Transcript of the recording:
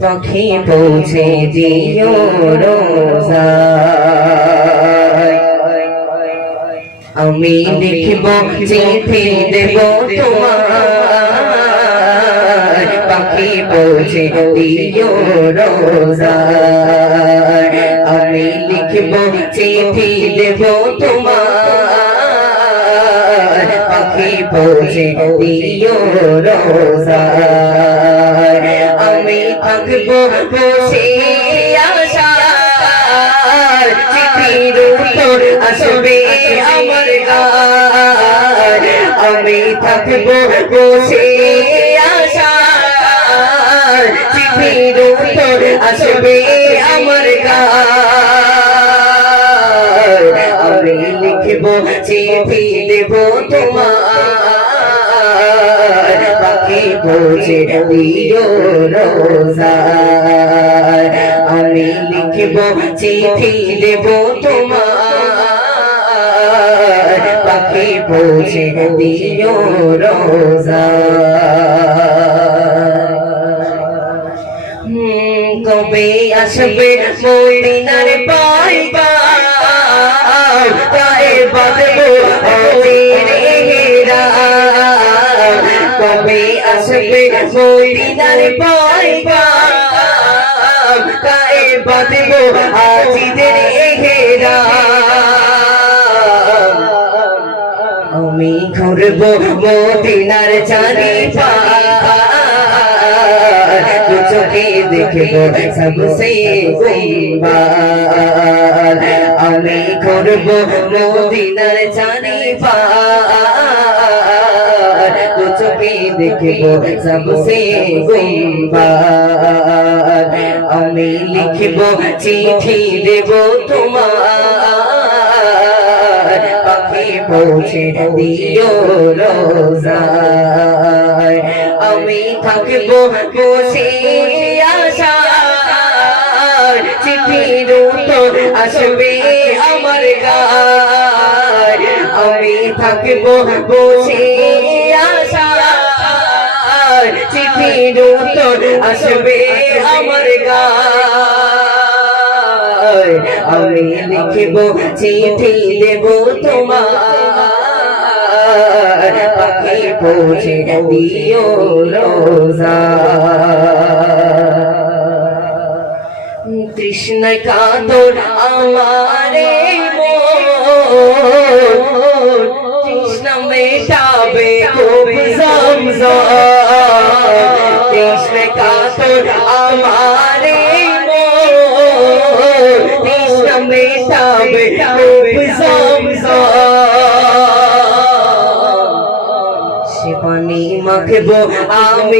পাখি পৌঁছে দিও রোজায় আমি লিখব চিঠি দেব তোমার পাখি পৌঁছে দিও রোজায় আমি লিখব চিঠি দেব তোমার পাখি পৌঁছে দিও রোজায় আসবে আমার গায় আমি থাকব বসে আসবে আমার গায় আমি লিখব চিঠি দেব তোমার পৌঁছে দিও রোজায় আমি লিখব চিঠি দেব তোমার পাখি পৌঁছে দিও রোজায় কবে আসবে মদিনার পাইবা গায়ে বাঁধবো আসবে মদিনার পাইবা গায়ে বাঁধবো আজিদের হেরা আমি ঘুরবো মদিনার চারি চোখে দেখব সবসে আমি ঘুরবো মদিনার চারি চোখে দেখব সবসে গুম্বার আমি লিখব চিঠি দেব তোমার। পাখি পৌঁছে দিও রোজায়। আমি থাকব বসে আশার চিঠির উত্তর আসবে আমার গায়। আমি থাকব বসে চিঠির উত্তর আসবে আমার গায়। আমি লিখব চিঠি দেব তোমার পাখি পৌঁছে দিও রোজা। কৃষ্ণ কাতর আমারে কৃষ্ণ মেটাবে জমজম। কৃষ্ণ কাতর আমারে মন কৃষ্ণ মেটাবে খুব জমজম সে পানি মাখবো আমি